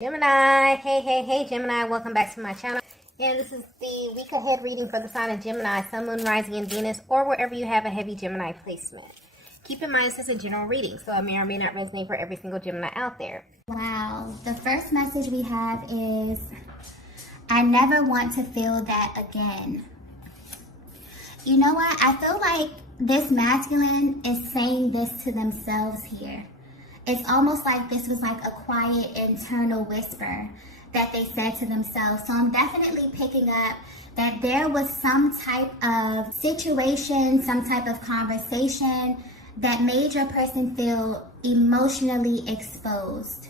Gemini, hey Gemini, welcome back to my channel. And this is the week ahead reading for the sign of Gemini, Sun, Moon, Rising, and Venus, or wherever you have a heavy Gemini placement. Keep in mind this is a general reading, so it may or may not resonate for every single Gemini out there. Wow, the first message we have is, I never want to feel that again. You know what? I feel like this masculine is saying this to themselves here. It's almost like this was like a quiet internal whisper that they said to themselves. So I'm definitely picking up that there was some type of situation, some type of conversation that made your person feel emotionally exposed.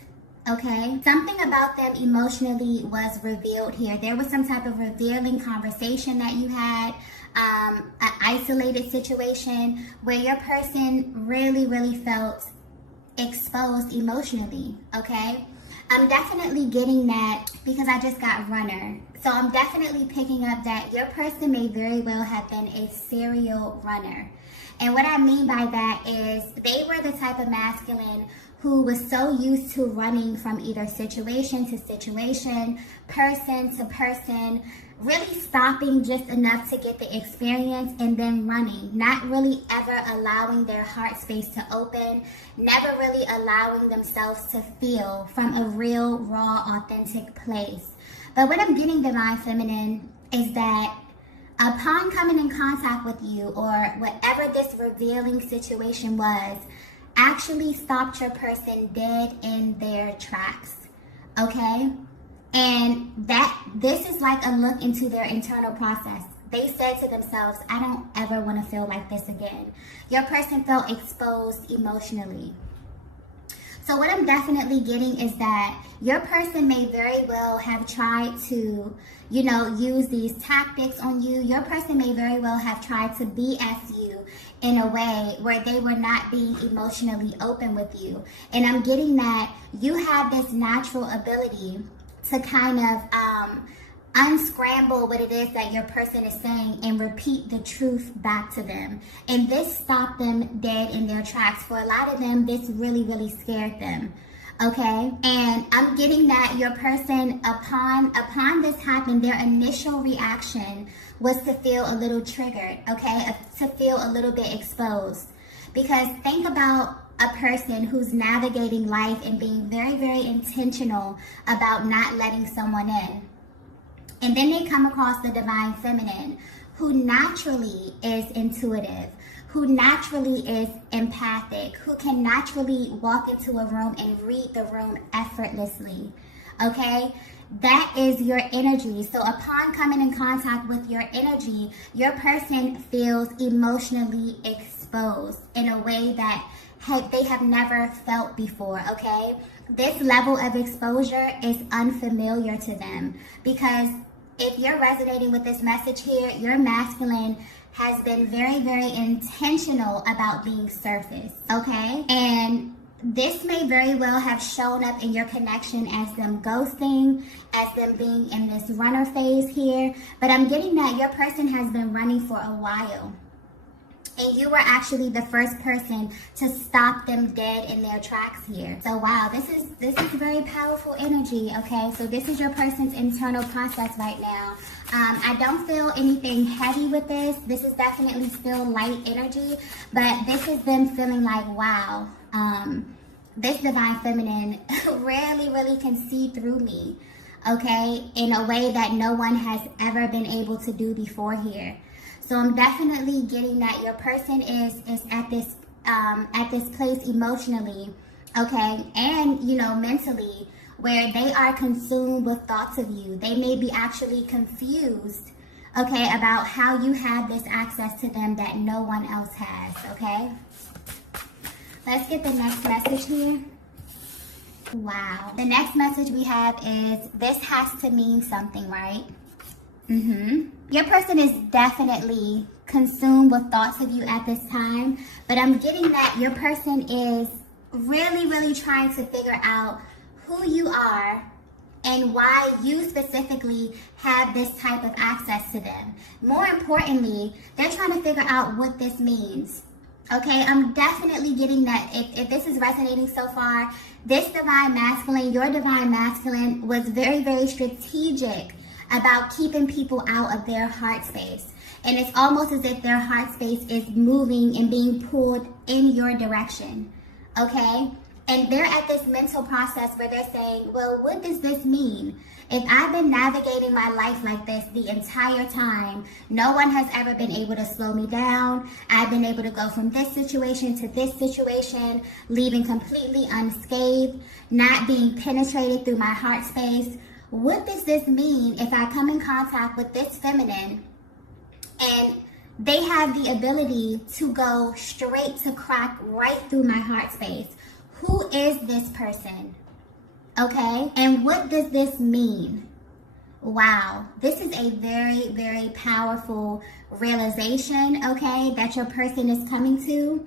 Okay? Something about them emotionally was revealed here. There was some type of revealing conversation that you had, an isolated situation where your person really felt exposed emotionally. Okay, I'm definitely getting that because I just got runner. So I'm definitely picking up that your person may very well have been a serial runner. And what I mean by that is they were the type of masculine who was so used to running from either situation to situation, person to person, really stopping just enough to get the experience and then running, not really ever allowing their heart space to open, never really allowing themselves to feel from a real, raw, authentic place. But what I'm getting, Divine Feminine, is that upon coming in contact with you, or whatever this revealing situation was, actually stopped your person dead in their tracks. Okay? And this is like a look into their internal process. They said to themselves, I don't ever want to feel like this again. Your person felt exposed emotionally. So what I'm definitely getting is that your person may very well have tried to, use these tactics on you. Your person may very well have tried to BS you in a way where they were not being emotionally open with you. And I'm getting that you have this natural ability to kind of unscramble what it is that your person is saying and repeat the truth back to them. And this stopped them dead in their tracks. For a lot of them, this really scared them. Okay? And I'm getting that your person, upon this happening, their initial reaction was to feel a little triggered, okay? To feel a little bit exposed. Because think about a person who's navigating life and being very intentional about not letting someone in. And then they come across the Divine Feminine, who naturally is intuitive, who naturally is empathic, who can naturally walk into a room and read the room effortlessly. Okay? That is your energy. So upon coming in contact with your energy, your person feels emotionally exposed in a way that they have never felt before, okay? This level of exposure is unfamiliar to them, because if you're resonating with this message here, your masculine has been very intentional about being surface, okay? And this may very well have shown up in your connection as them ghosting, as them being in this runner phase here, but I'm getting that your person has been running for a while. And you were actually the first person to stop them dead in their tracks here. So wow, this is very powerful energy, okay? So this is your person's internal process right now. I don't feel anything heavy with this. This is definitely still light energy, but this is them feeling like, wow, this Divine Feminine really can see through me, okay? In a way that no one has ever been able to do before here. So I'm definitely getting that your person is at this place emotionally, okay, and mentally, where they are consumed with thoughts of you. They may be actually confused, okay, about how you have this access to them that no one else has, okay. Let's get the next message here. Wow. The next message we have is, this has to mean something, right? Your person is definitely consumed with thoughts of you at this time, but I'm getting that your person is really trying to figure out who you are and why you specifically have this type of access to them. More importantly, they're trying to figure out what this means. Okay, I'm definitely getting that. If this is resonating so far, this divine masculine, your divine masculine, was very, very strategic about keeping people out of their heart space. And it's almost as if their heart space is moving and being pulled in your direction. Okay? And they're at this mental process where they're saying, well, what does this mean? If I've been navigating my life like this the entire time, no one has ever been able to slow me down. I've been able to go from this situation to this situation, leaving completely unscathed, not being penetrated through my heart space. What does this mean if I come in contact with this feminine and they have the ability to go straight to crack right through my heart space? Who is this person? Okay, and what does this mean? Wow, this is a very, very powerful realization, okay, that your person is coming to.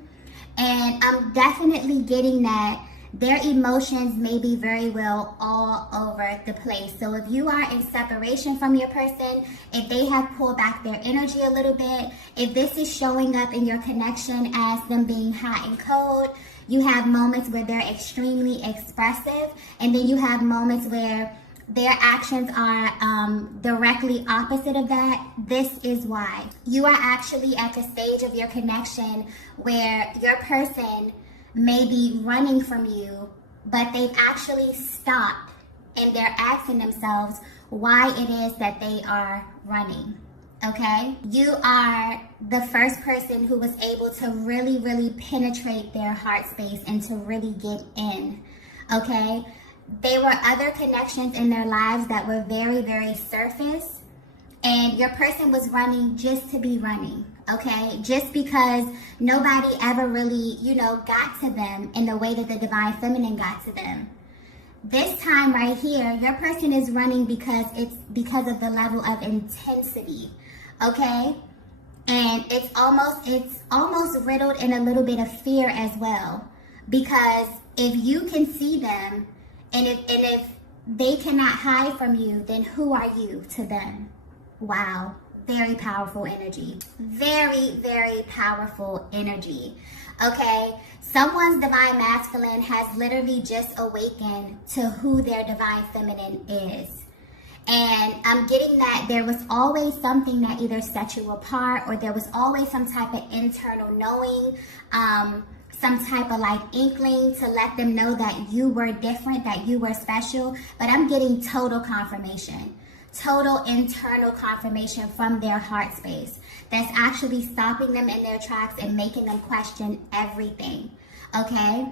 And I'm definitely getting that their emotions may be very well all over the place. So if you are in separation from your person, if they have pulled back their energy a little bit, if this is showing up in your connection as them being hot and cold, you have moments where they're extremely expressive, and then you have moments where their actions are directly opposite of that. This is why. You are actually at the stage of your connection where your person may be running from you, but they've actually stopped and they're asking themselves why it is that they are running. Okay, you are the first person who was able to really, really penetrate their heart space and to really get in. Okay, there were other connections in their lives that were very, very surface, and your person was running just to be running. Okay, just because nobody ever really, got to them in the way that the divine feminine got to them. This time right here, your person is running because of the level of intensity. Okay, and it's almost riddled in a little bit of fear as well, because if you can see them and if they cannot hide from you, then who are you to them? Wow, very powerful energy. Very, very powerful energy. Okay, someone's divine masculine has literally just awakened to who their divine feminine is. And I'm getting that there was always something that either set you apart, or there was always some type of internal knowing, some type of like inkling to let them know that you were different, that you were special. But I'm getting total confirmation, total internal confirmation from their heart space that's actually stopping them in their tracks and making them question everything. Okay?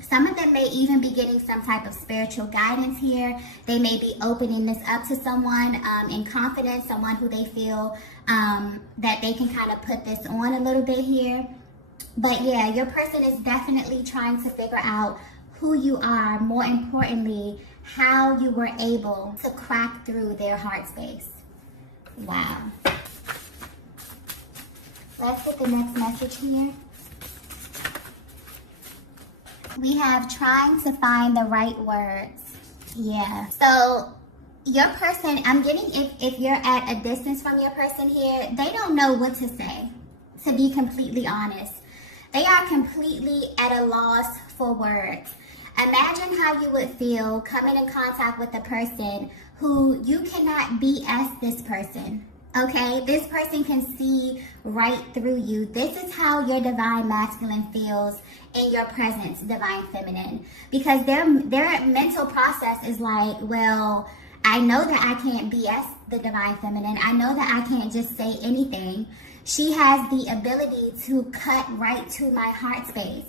Some of them may even be getting some type of spiritual guidance here. They may be opening this up to someone in confidence, someone who they feel that they can kind of put this on a little bit here. But yeah, your person is definitely trying to figure out who you are. More importantly, how you were able to crack through their heart space. Wow. Let's get the next message here. We have trying to find the right words. Yeah. So your person, I'm getting if you're at a distance from your person here, they don't know what to say, to be completely honest. They are completely at a loss for words. Imagine how you would feel coming in contact with a person who you cannot BS this person. Okay, this person can see right through you. This is how your divine masculine feels in your presence, divine feminine. Because their mental process is like, well, I know that I can't BS the divine feminine. I know that I can't just say anything. She has the ability to cut right to my heart space.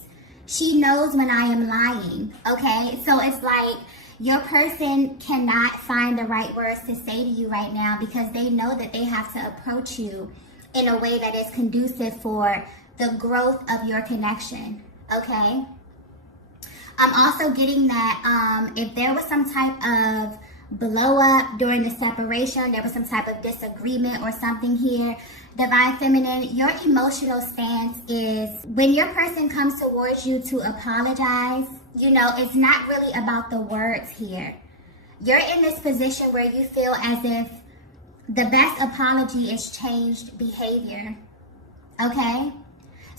She knows when I am lying. Okay, so it's like, your person cannot find the right words to say to you right now because they know that they have to approach you in a way that is conducive for the growth of your connection, okay? I'm also getting that if there was some type of blow up during the separation, there was some type of disagreement or something here, divine feminine, your emotional stance is when your person comes towards you to apologize, it's not really about the words here. You're in this position where you feel as if the best apology is changed behavior. Okay?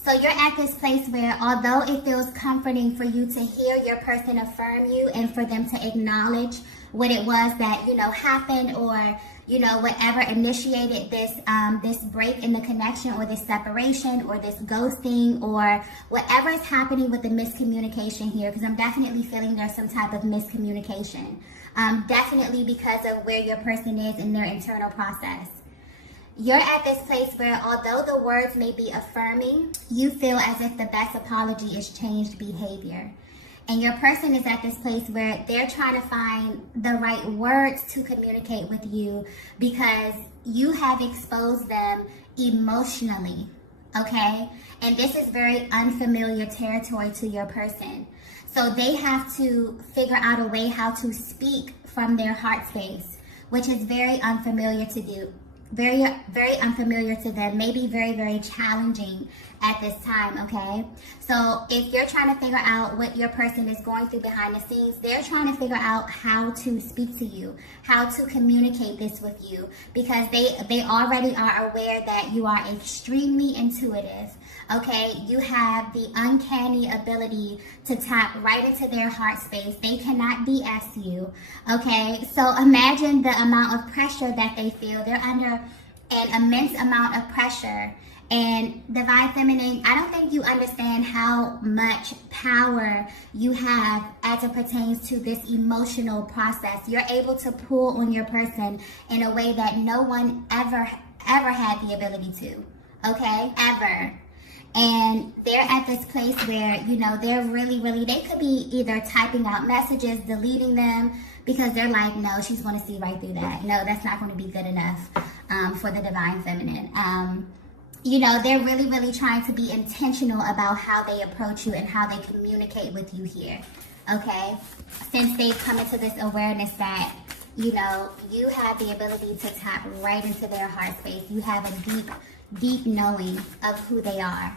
So you're at this place where, although it feels comforting for you to hear your person affirm you and for them to acknowledge what it was that, happened, or, whatever initiated this break in the connection, or this separation, or this ghosting, or whatever is happening with the miscommunication here, because I'm definitely feeling there's some type of miscommunication. Definitely because of where your person is in their internal process. You're at this place where, although the words may be affirming, you feel as if the best apology is changed behavior. And your person is at this place where they're trying to find the right words to communicate with you because you have exposed them emotionally, okay? And this is very unfamiliar territory to your person. So they have to figure out a way how to speak from their heart space, which is very unfamiliar to do. Very, very unfamiliar to them, maybe very, very challenging at this time, okay? So if you're trying to figure out what your person is going through behind the scenes, they're trying to figure out how to speak to you, how to communicate this with you, because they already are aware that you are extremely intuitive, okay? You have the uncanny ability to tap right into their heart space. They cannot BS you, okay? So imagine the amount of pressure that they feel. They're under an immense amount of pressure. And Divine Feminine, I don't think you understand how much power you have as it pertains to this emotional process. You're able to pull on your person in a way that no one ever had the ability to, okay? Ever. And they're at this place where, they're really, they could be either typing out messages, deleting them, because they're like, no, she's going to see right through that. No, that's not going to be good enough for the Divine Feminine. They're really trying to be intentional about how they approach you and how they communicate with you here, okay? Since they've come into this awareness that, you have the ability to tap right into their heart space. You have a deep knowing of who they are.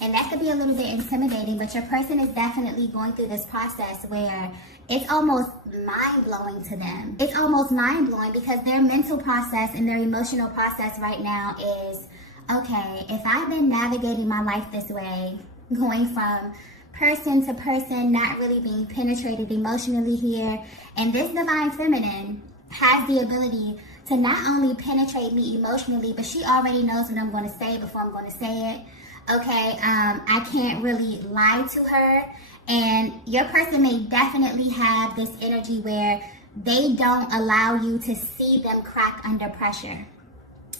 And that could be a little bit intimidating, but your person is definitely going through this process where it's almost mind-blowing to them. It's almost mind-blowing because their mental process and their emotional process right now is, okay, if I've been navigating my life this way, going from person to person, not really being penetrated emotionally here, and this Divine Feminine has the ability to not only penetrate me emotionally, but she already knows what I'm going to say before I'm going to say it. Okay, I can't really lie to her. And your person may definitely have this energy where they don't allow you to see them crack under pressure.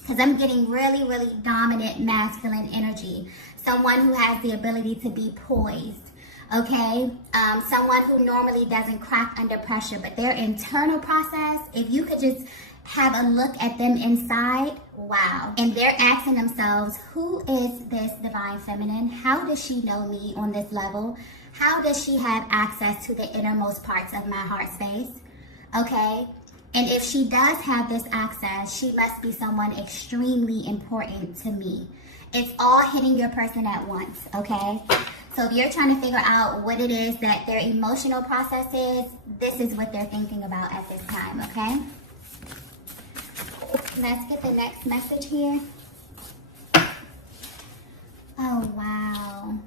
Because I'm getting really dominant masculine energy. Someone who has the ability to be poised. Okay, someone who normally doesn't crack under pressure, but their internal process, if you could just have a look at them inside, wow. And they're asking themselves, who is this Divine Feminine? How does she know me on this level? How does she have access to the innermost parts of my heart space? Okay, and if she does have this access, she must be someone extremely important to me. It's all hitting your person at once, okay? So if you're trying to figure out what it is that their emotional process is, this is what they're thinking about at this time, okay? Let's get the next message here. Oh, wow.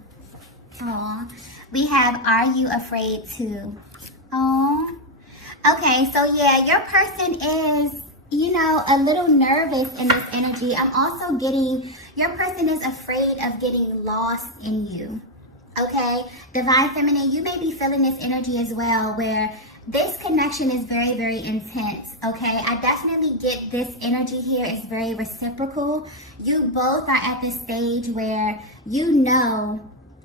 Aw. We have, are you afraid to? Aw. Okay, so yeah, your person is, a little nervous in this energy. I'm also getting, your person is afraid of getting lost in you. Okay, Divine Feminine, you may be feeling this energy as well, where this connection is very intense. Okay, I definitely get this energy here is very reciprocal. You both are at this stage where you know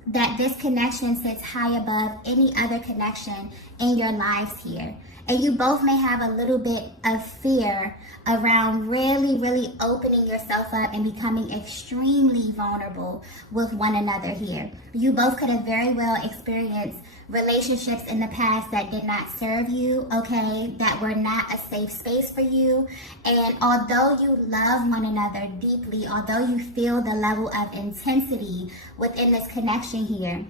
that this connection sits high above any other connection in your lives here. And you both may have a little bit of fear around really opening yourself up and becoming extremely vulnerable with one another here. You both could have very well experienced relationships in the past that did not serve you, okay, that were not a safe space for you. And although you love one another deeply, although you feel the level of intensity within this connection here,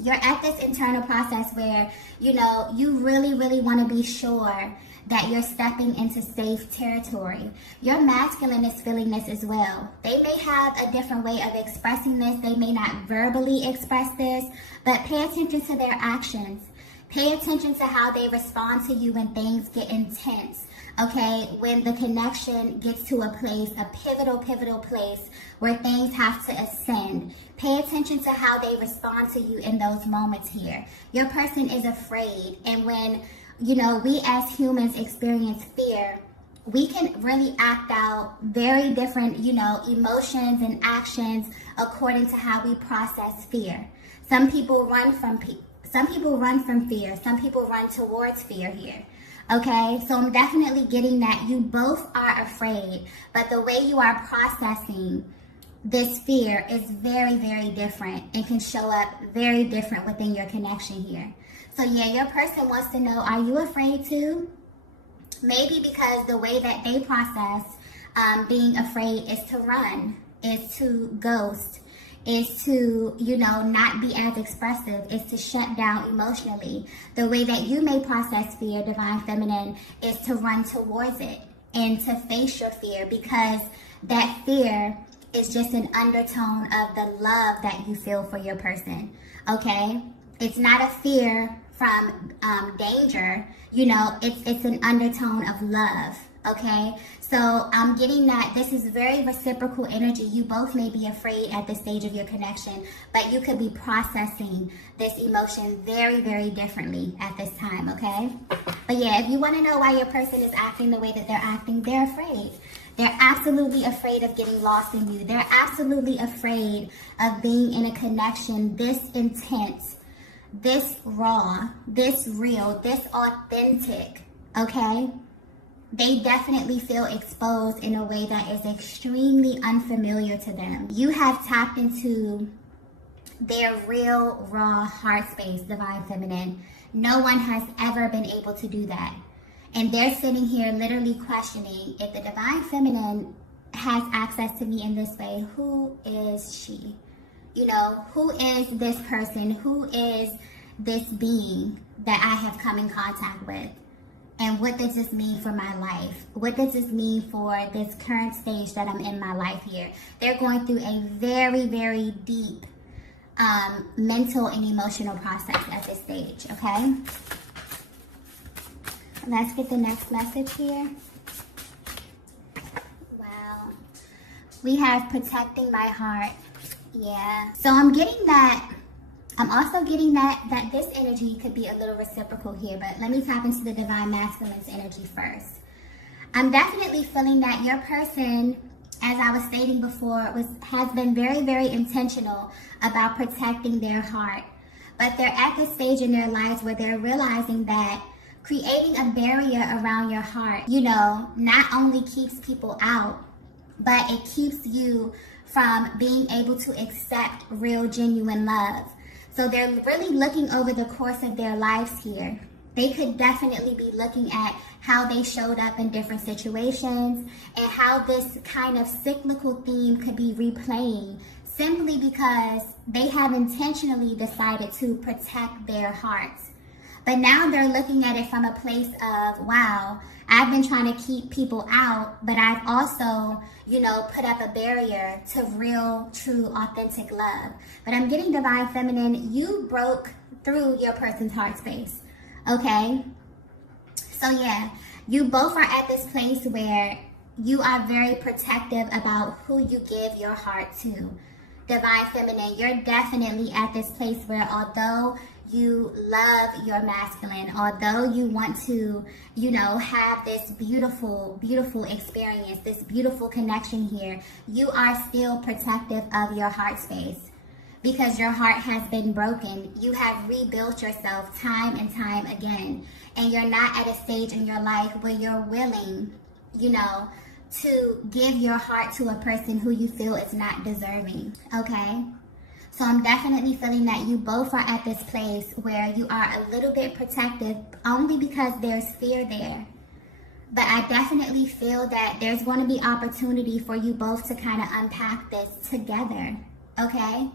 You're at this internal process where, you know, you really, really want to be sure that you're stepping into safe territory. Your masculine is feeling this as well. They may have a different way of expressing this. They may not verbally express this, but pay attention to their actions. Pay attention to how they respond to you when things get intense, okay? When the connection gets to a place, a pivotal place where things have to ascend. Pay attention to how they respond to you in those moments here. Your person is afraid, and when, you know, we as humans experience fear, we can really act out very different, you know, emotions and actions according to how we process fear. Some people run from fear. Some people run towards fear here. Okay, so I'm definitely getting that you both are afraid, but the way you are processing this fear is very, very different and can show up very different within your connection here. So yeah, your person wants to know, are you afraid too? Maybe because the way that they process being afraid is to run, is to ghost, is to, you know, not be as expressive, is to shut down emotionally. The way that you may process fear, Divine Feminine, is to run towards it and to face your fear, because that fear is just an undertone of the love that you feel for your person, okay? It's not a fear from danger, you know, it's an undertone of love, okay? So I'm getting that this is very reciprocal energy. You both may be afraid at this stage of your connection, but you could be processing this emotion very, very differently at this time, okay? But yeah, if you want to know why your person is acting the way that they're acting, they're afraid. They're absolutely afraid of getting lost in you. They're absolutely afraid of being in a connection this intense, this raw, this real, this authentic, okay? They definitely feel exposed in a way that is extremely unfamiliar to them. You have tapped into their real, raw heart space, Divine Feminine. No one has ever been able to do that. And they're sitting here literally questioning, if the Divine Feminine has access to me in this way, who is she? You know, who is this person? Who is this being that I have come in contact with? And what does this mean for my life? What does this mean for this current stage that I'm in my life here? They're going through a very, very deep mental and emotional process at this stage, okay? Let's get the next message here. Wow. We have protecting my heart. Yeah. So I'm getting that. I'm also getting that this energy could be a little reciprocal here, but let me tap into the Divine Masculine's energy first. I'm definitely feeling that your person, as I was stating before, has been very, very intentional about protecting their heart. But they're at this stage in their lives where they're realizing that creating a barrier around your heart, you know, not only keeps people out, but it keeps you from being able to accept real, genuine love. So they're really looking over the course of their lives here. They could definitely be looking at how they showed up in different situations and how this kind of cyclical theme could be replaying simply because they have intentionally decided to protect their hearts. But now they're looking at it from a place of, wow, I've been trying to keep people out, but I've also, you know, put up a barrier to real, true, authentic love. But I'm getting Divine Feminine, you broke through your person's heart space, okay? So yeah, you both are at this place where you are very protective about who you give your heart to. Divine Feminine, you're definitely at this place where although you love your masculine, although you want to, you know, have this beautiful, beautiful experience, this beautiful connection here, you are still protective of your heart space because your heart has been broken. You have rebuilt yourself time and time again, and you're not at a stage in your life where you're willing, you know, to give your heart to a person who you feel is not deserving, okay? So I'm definitely feeling that you both are at this place where you are a little bit protective only because there's fear there. But I definitely feel that there's going to be opportunity for you both to kind of unpack this together, okay?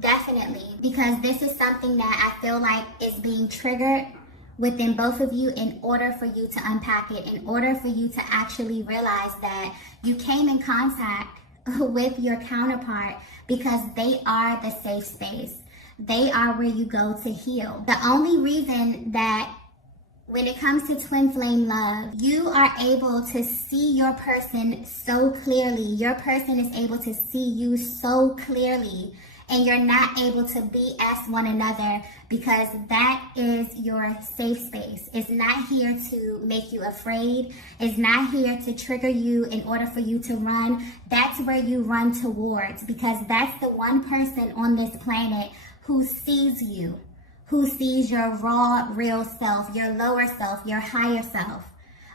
Definitely, because this is something that I feel like is being triggered within both of you in order for you to unpack it, in order for you to actually realize that you came in contact with your counterpart because they are the safe space. They are where you go to heal. The only reason that when it comes to twin flame love, you are able to see your person so clearly. Your person is able to see you so clearly, and you're not able to BS one another because that is your safe space. It's not here to make you afraid. It's not here to trigger you in order for you to run. That's where you run towards, because that's the one person on this planet who sees you, who sees your raw, real self, your lower self, your higher self,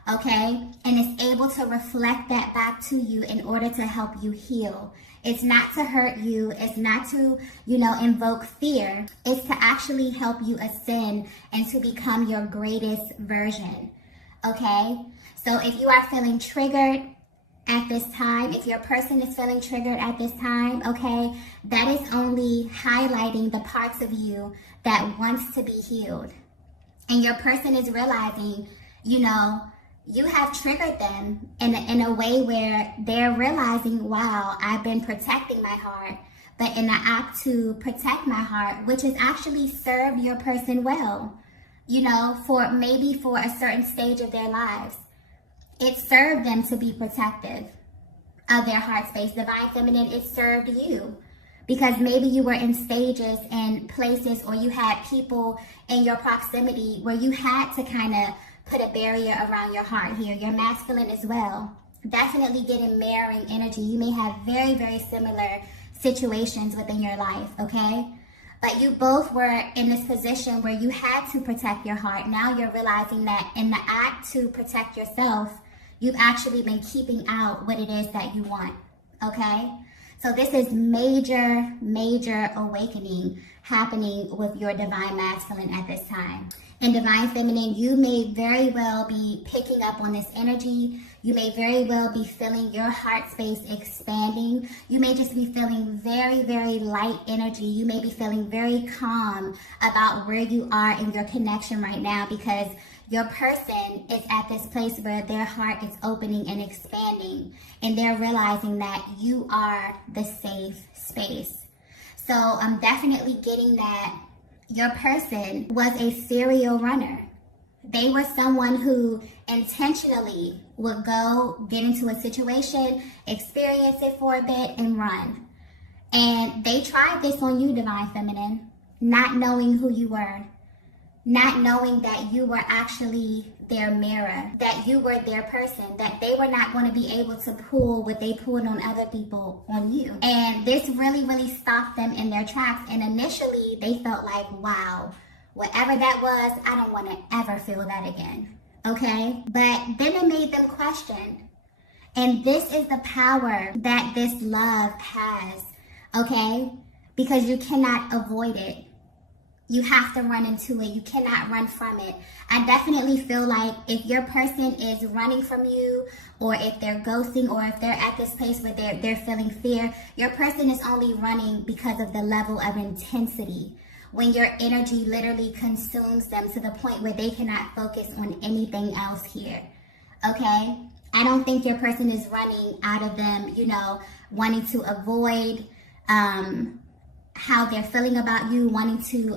okay? And is able to reflect that back to you in order to help you heal. It's not to hurt you. It's not to, invoke fear. It's to actually help you ascend and to become your greatest version, okay? So if you are feeling triggered at this time, if your person is feeling triggered at this time, okay, that is only highlighting the parts of you that wants to be healed. And your person is realizing, you have triggered them in a way where they're realizing, wow, I've been protecting my heart. But in the act to protect my heart, which has actually served your person well, for a certain stage of their lives, it served them to be protective of their heart space. Divine Feminine, it served you. Because maybe you were in stages and places, or you had people in your proximity where you had to kind of put a barrier around your heart here. Your masculine as well. Definitely getting mirroring energy. You may have very, very similar situations within your life, okay? But you both were in this position where you had to protect your heart. Now you're realizing that in the act to protect yourself, you've actually been keeping out what it is that you want, okay? So this is major, major awakening happening with your divine masculine at this time. In divine feminine, you may very well be picking up on this energy. You may very well be feeling your heart space expanding. You may just be feeling very, very light energy. You may be feeling very calm about where you are in your connection right now, because your person is at this place where their heart is opening and expanding, and they're realizing that you are the safe space. So I'm definitely getting that your person was a serial runner. They were someone who intentionally would go get into a situation, experience it for a bit, and run. And they tried this on you, divine feminine, not knowing who you were, not knowing that you were actually their mirror, that you were their person, that they were not going to be able to pull what they pulled on other people on you. And this really, really stopped them in their tracks. And initially they felt like, wow, whatever that was, I don't want to ever feel that again. Okay? But then it made them question. And this is the power that this love has. Okay? Because you cannot avoid it. You have to run into it. You cannot run from it. I definitely feel like if your person is running from you, or if they're ghosting, or if they're at this place where they're feeling fear, your person is only running because of the level of intensity. When your energy literally consumes them to the point where they cannot focus on anything else here. Okay? I don't think your person is running out of them, wanting to avoid how they're feeling about you, wanting to,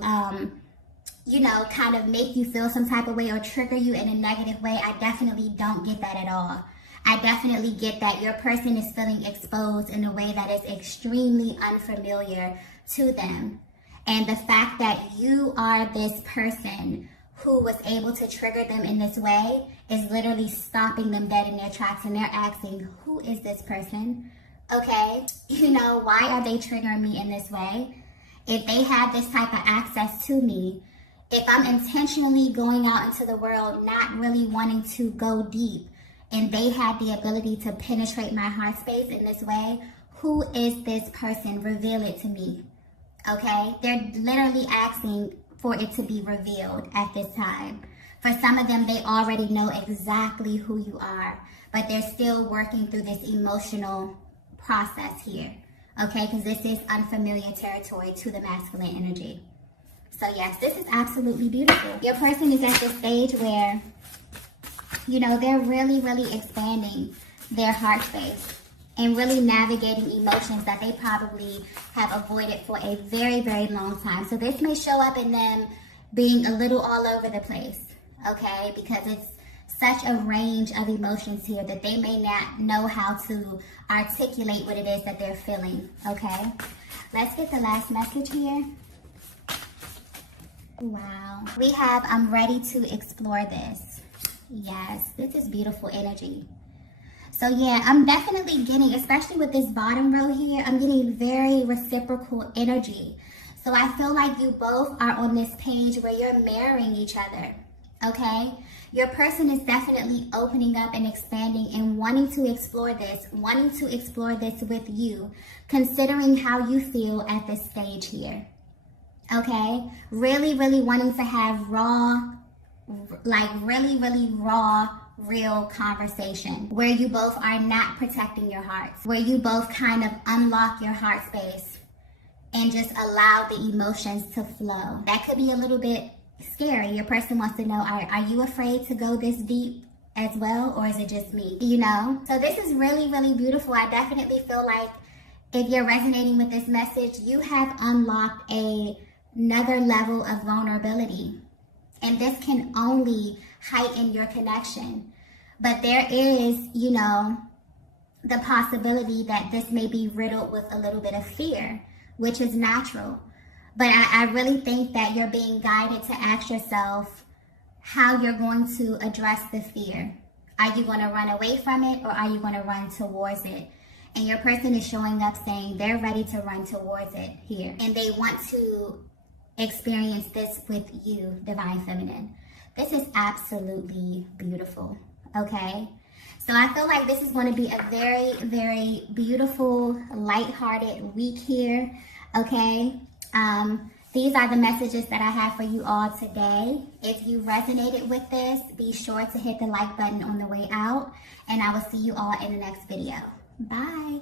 kind of make you feel some type of way or trigger you in a negative way. I definitely don't get that at all. I definitely get that your person is feeling exposed in a way that is extremely unfamiliar to them. And the fact that you are this person who was able to trigger them in this way is literally stopping them dead in their tracks, and they're asking, who is this person? Okay, why are they triggering me in this way? If they have this type of access to me, if I'm intentionally going out into the world, not really wanting to go deep, and they have the ability to penetrate my heart space in this way, who is this person? Reveal it to me. Okay, they're literally asking for it to be revealed at this time. For some of them, they already know exactly who you are, but they're still working through this emotional process here. okay? Because this is unfamiliar territory to the masculine energy. So yes, this is absolutely beautiful. Your person is at this stage where, you know, they're really, really expanding their heart space and really navigating emotions that they probably have avoided for a very, very long time. So this may show up in them being a little all over the place, okay? Because it's such a range of emotions here that they may not know how to articulate what it is that they're feeling, okay? Let's get the last message here. Wow. We have, I'm ready to explore this. Yes, this is beautiful energy. So yeah, I'm definitely getting, especially with this bottom row here, I'm getting very reciprocal energy. So I feel like you both are on this page where you're mirroring each other, okay? Your person is definitely opening up and expanding and wanting to explore this with you, considering how you feel at this stage here, okay? Really, really wanting to have raw, like really, really raw, real conversation where you both are not protecting your hearts, where you both kind of unlock your heart space and just allow the emotions to flow. That could be a little bit scary. Your person wants to know, are you afraid to go this deep as well, or is it just me? You know? So this is really, really beautiful. I definitely feel like if you're resonating with this message, you have unlocked another level of vulnerability. And this can only heighten your connection. But there is, you know, the possibility that this may be riddled with a little bit of fear, which is natural. But I really think that you're being guided to ask yourself how you're going to address the fear. Are you going to run away from it, or are you going to run towards it? And your person is showing up saying they're ready to run towards it here. And they want to experience this with you, Divine Feminine. This is absolutely beautiful, okay? So I feel like this is going to be a very, very beautiful, lighthearted week here, okay? These are the messages that I have for you all today. If you resonated with this, be sure to hit the like button on the way out, and I will see you all in the next video. Bye.